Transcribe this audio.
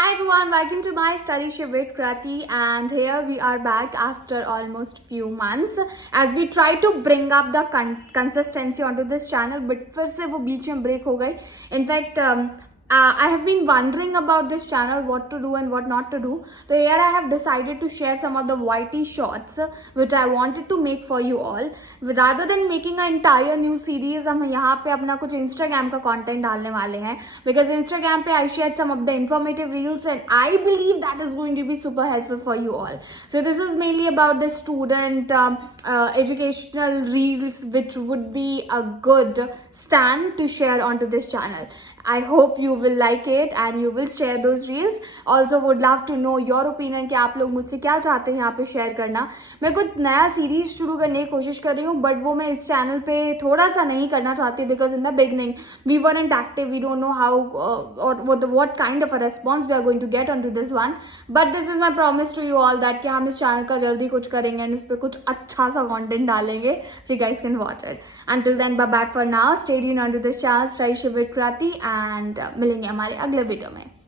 Hi everyone, welcome to my Studyship with Krati, and here we are back after almost few months as we try to bring up the consistency onto this channel, but फिर से वो बीच में break हो गई. In fact, I have been wondering about this channel, what to do and what not to do. So here I have decided to share some of the YT shorts which I wanted to make for you all. Rather than making an entire new series, हम यहाँ पे अपना कुछ Instagram का content डालने वाले हैं, because Instagram पे I shared some of the informative reels and I believe that is going to be super helpful for you all. So this is mainly about the student educational reels which would be a good stand to share onto this channel. I hope you will like it and you will share those reels. Also would love to know your opinion कि आप लोग मुझसे क्या चाहते हैं यहाँ पे share करना. मैं कुछ नया सीरीज शुरू करने की कोशिश कर रही हूँ, बट वो मैं इस चैनल पे थोड़ा सा नहीं करना चाहती because in the beginning we weren't active, we don't know how or what kind of a response we are going to get onto this one. But this is my promise to you all that कि हम इस channel का जल्दी कुछ करेंगे and इस पे कुछ अच्छा सा content डालेंगे so you guys can watch it. Until then, bye bye for now. Stay tuned onto this channel, Studyship with Krati, and मिलेंगे हमारे अगले वीडियो में.